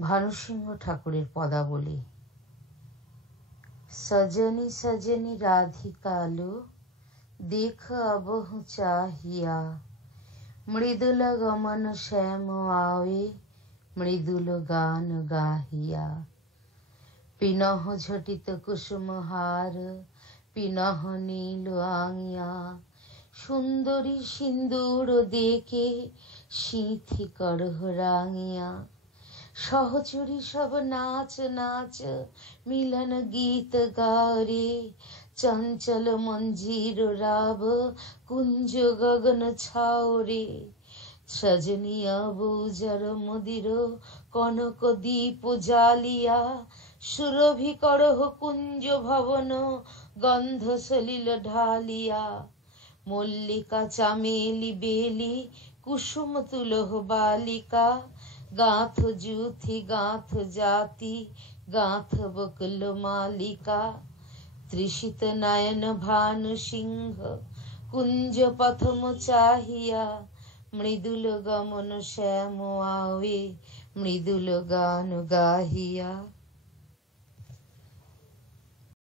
ভানুসিংহ ঠাকুরের পদাবলী। সজনি সজনি রাধিকালো দেখ অবহু চাহিয়া, মৃদুল গমন শ্যাম আওয়ে মৃদুল গান গাহিয়া। পিনহ ঝটিত কুসুমহার পিনহ নীল আঙিয়া, সুন্দরী সিন্দুর দেখে সিঁথি করহ রাঙিয়া। সহচরী সব নাচ নাচ মিলন গীত গারে, চঞ্চল মঞ্জির রাব কুঞ্জ গগন ছাওরে। সজনী অবুজর মদির কনক দীপ জালিয়া, সুরভি করহ কুঞ্জ ভবন গন্ধ সলিল ঢালিয়া। মল্লিকা চামেলি বেলি কুসুম তুলহ বালিকা, গাঁথ জুথি গাঁথ জাতি গাঁথ বকুল মালিকা। তৃষিত নয়ন ভানু সিংহ কুঞ্জ প্রথম চাহিয়া, মৃদুল গমন শ্যাম আওয়ে মৃদুল গান গাহিয়া।